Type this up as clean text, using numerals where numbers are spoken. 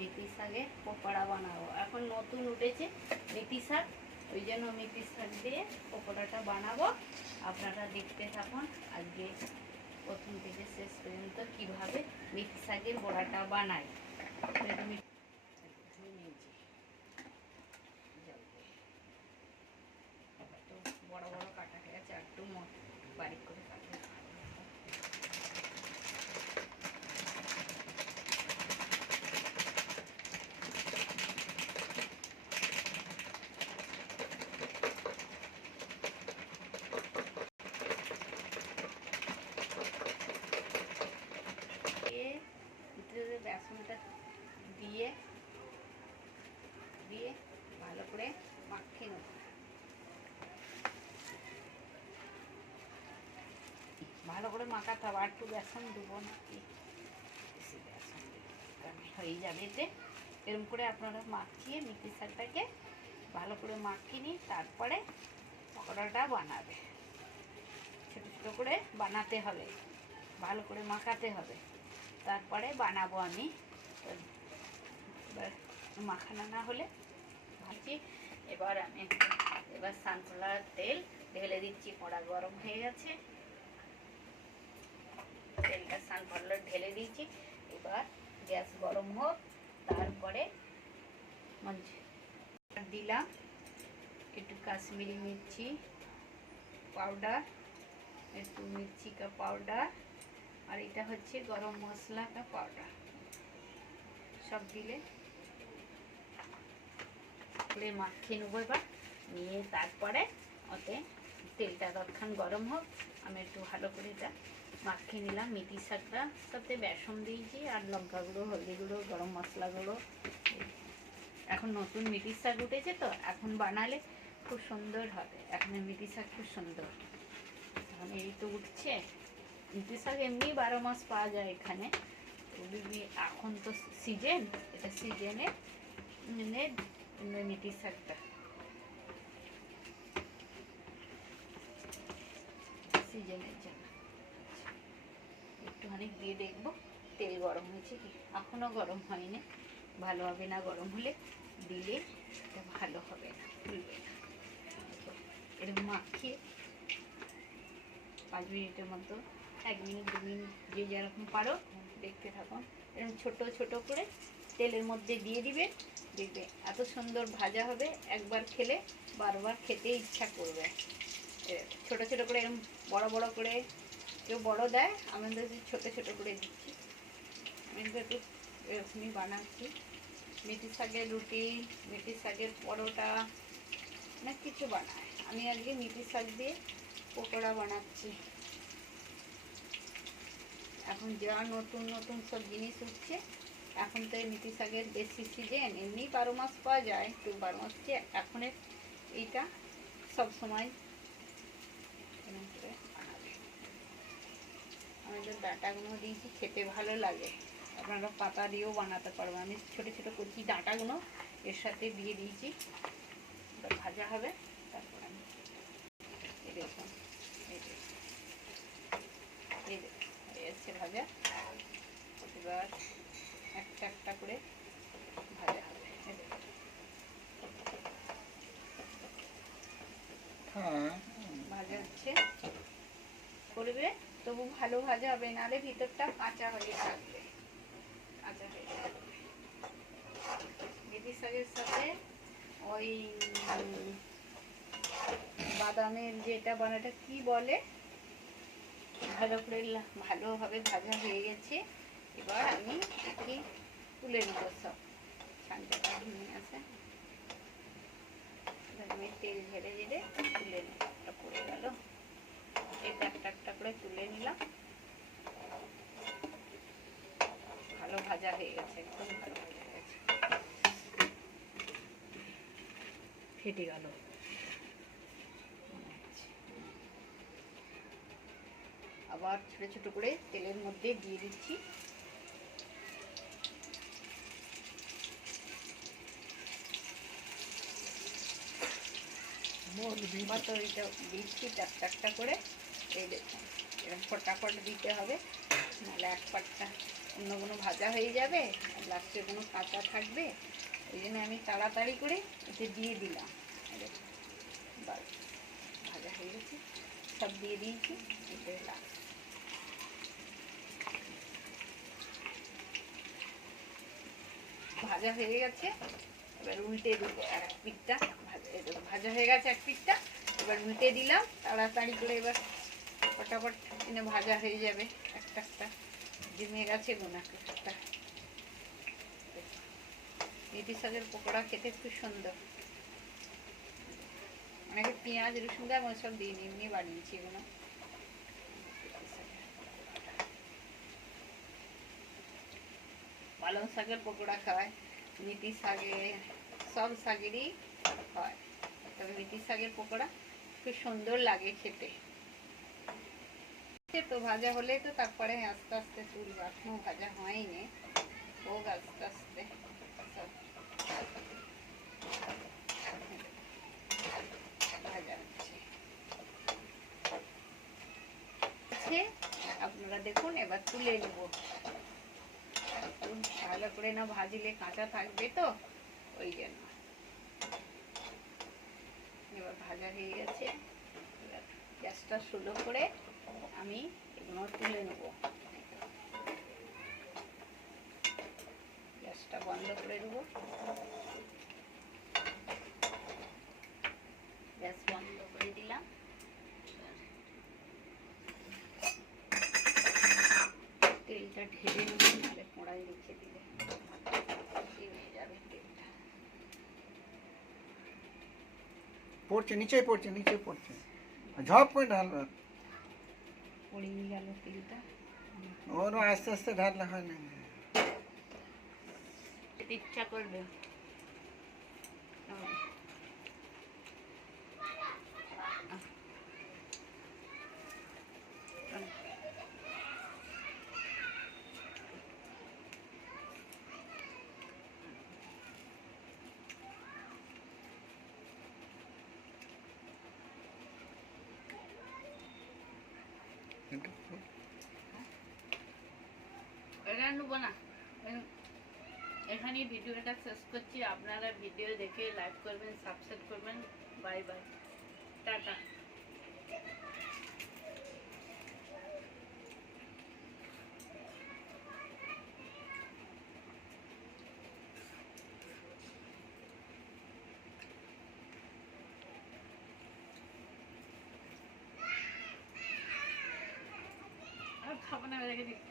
মেথি শাকের পকোড়া বানাবো। এখন নতুন উঠেছে মেথি শাক, ওই জন্য মেথি শাক দিয়ে পকোড়াটা বানাবো। আপনারা দেখতে থাকুন আজকে প্রথম থেকে শেষ পর্যন্ত কীভাবে মেথি শাকের বড়াটা বানাই। বড় বড় কাটা হয়ে গেছে, একটু বারিক করে কাটতে বেসনটা দিয়ে দিয়ে ভালো করে মাখিয়ে নেব। ভালো করে মাখাতে হবে, আর একটু বেসন দেবো নাকি, বেশি বেসন হয়ে যাবে এতে। এরকম করে আপনারা মাখিয়ে মেথি শাকটাকে ভালো করে মাখিয়ে নিই, তারপরে পকোড়াটা বানাবে। ছোটো ছোটো করে বানাতে হবে, ভালো করে মাখাতে হবে, তারপরে বানাবো আমি। এবার মাখানো না হলে ভাবছি। এবার আমি সানফ্লাওয়ার তেল ঢেলে দিচ্ছি, কড়া গরম হয়ে গেছে, তেলটা সানফ্লাওয়ার ঢেলে দিয়েছি। এবার গ্যাস গরম হোক, তারপরে দিলাম একটু কাশ্মীরি মির্চি পাউডার, একটু মির্চি কা পাউডার, আর এটা হচ্ছে গরম মশলা কা পাউডার। সব দিলে মাখিয়ে নেবো। এবার নিয়ে তারপরে ওতে তেলটা ততক্ষণ গরম হোক, আমি একটু ভালো করে এটা মাখিয়ে নিলাম। মেথি শাকটা সাথে বেসন দিয়েছি, আর লঙ্কা গুঁড়ো, হলদি গুঁড়ো, গরম মশলা গুঁড়ো। এখন নতুন মেথি শাক উঠেছে তো, এখন বানালে খুব সুন্দর হবে। এখন মেথি শাক খুব সুন্দর, এখন এই তো উঠছে। মেথি শাক এমনি 12 মাস পাওয়া যায় এখানে, এখন তো সিজন, এটা সিজনে মেথি শাকটা সিজনের জন্য একটুখানি দিয়ে দেখবো তেল গরম হয়েছে কি। এখনো গরম হয়নি, ভালো হবে না, গরম হলে দিলে এটা ভালো হবে না, ফুলবে না। এরকম মাখিয়ে 5 মিনিটের মতো, 1 মিনিট 2 মিনিট যে যেরকম পারো দেখতে থাকো। এরকম ছোট ছোট করে তেলের মধ্যে দিয়ে দিবে, দেখবে এত সুন্দর ভাজা হবে, একবার খেলে বারবার খেতে ইচ্ছা করবে। ছোট ছোট করে এরকম বড় বড় করে, কেউ বড় দেয়, আমাদের ছোট ছোট করে দিচ্ছি। আমি একটু এরকমই বানাচ্ছি। মেথি শাকের রুটি, মেথি শাকের পরোটা, অনেক কিছু বানায়। আমি আজকে মেথি শাক দিয়ে পকোড়া বানাচ্ছি। এখন যা নতুন নতুন সব জিনিস উঠছে, এখন তো এই মেথি শাকের বেশি সিজন, এমনি 12 মাস পাওয়া যায়, তো 12 মাস এখন এইটা সব সময় বানাবে। আমি তো ডাঁটাগুলো দিয়েছি, খেতে ভালো লাগে। আপনারা পাতা দিয়েও বানাতে পারবেন। আমি ছোটো ছোটো কচি ডাঁটাগুলো এর সাথে দিয়ে দিয়েছি, ভাজা হবে। তারপর আমি এই দেখুন, এই এসছে ভাজা। এবার একটা একটা করে ভাজা হবে, ভাজা হচ্ছে করবে, তবু ভালো ভাজা হবে, নাহলে ভিতরটা কাঁচা হয়ে থাকবে, কাঁচা হয়ে থাকবে। মেথি শাকের সাথে ওই বাদামের যেটা বানাটা কি বলে, ভালো করে ভালোভাবে ভাজা হয়ে গেছে। এবার আমি কি তুলে নেবো, সব ছানটা ভেঙে আছে, আমি তেল ঝেড়ে ঝেড়ে তুলে নেব। একটা পড়ে গেল, এটা একটা একটা করে তুলে নিলাম। ভালো ভাজা হয়ে গেছে, একদম ভালো ভাজা হয়ে গেছে, ফেটে গেল। আবার ছোট ছোট করে তেলের মধ্যে দিয়ে দিচ্ছি। তো এটা দিচ্ছি একটা একটা করে। এই দেখুন, এরকম ফটাফট দিতে হবে, নাহলে এক পাটটা অন্য কোনো ভাজা হয়ে যাবে, আর লাস্টে কোনো কাঁচা থাকবে। ওই জন্য আমি তাড়াতাড়ি করে এতে দিয়ে দিলাম। বাস, ভাজা হয়ে গেছে, সব দিয়ে দিয়েছি। এতে ভাজা হয়ে গেছে, এবার উল্টে দেবো। আর এক পিঠটা ভাজা হয়ে গেছে, এক পিঠটা এবার উল্টে দিলাম তাড়াতাড়ি করে। এবার ফটাফট ভাজা হয়ে যাবে। একটা একটা জমে গেছে গোনাকে। একটা মেথি শাকের পকোড়া খেতে খুব সুন্দর। অনেকে পেঁয়াজ রসুন দেয়, আমি সব দিয়ে এমনি বানিয়েছি এগুলো। পালং শাকের পকোড়া খায়, মেথি শাকে, সব শাকেরই হয়। তবে মেথি শাকের পকোড়া খুব সুন্দর লাগে খেতে। তো ভাজা হলে তো তারপরে আস্তে আস্তে তুলব, এখনো ভাজা হয়নি, হোক আস্তে আস্তে। ভাজা হচ্ছে, আপনারা দেখুন। এবার তুলে নেব। ভালো করে না ভাজলে কাঁচা থাকবে, তো ওই জন্য। এবার ভাজা হয়ে গেছে, এবার গ্যাসটা স্লো করে আমি এগুলো তুলে নেব। গ্যাসটা বন্ধ করে দেবো। গ্যাস বন্ধ করে দিলাম। তেলটা ঢেলে নেব, নাহলে কড়াই রেখে দিলে হয়ে যাবে তেলটা। পড়ছে, নিচে পড়ছে, নিচে পড়ছে, ঝপ করে ঢালবে। পড়েই গেল তেলটা। ওরও আস্তে আস্তে ঢাললে হয় না। ইচ্ছা করবে নেবো না। এখানেই ভিডিওটা শেষ করছি। আপনারা ভিডিও দেখে লাইক করবেন, সাবস্ক্রাইব করবেন। Bye bye, tata. আর খাবো না, রেখে দিই।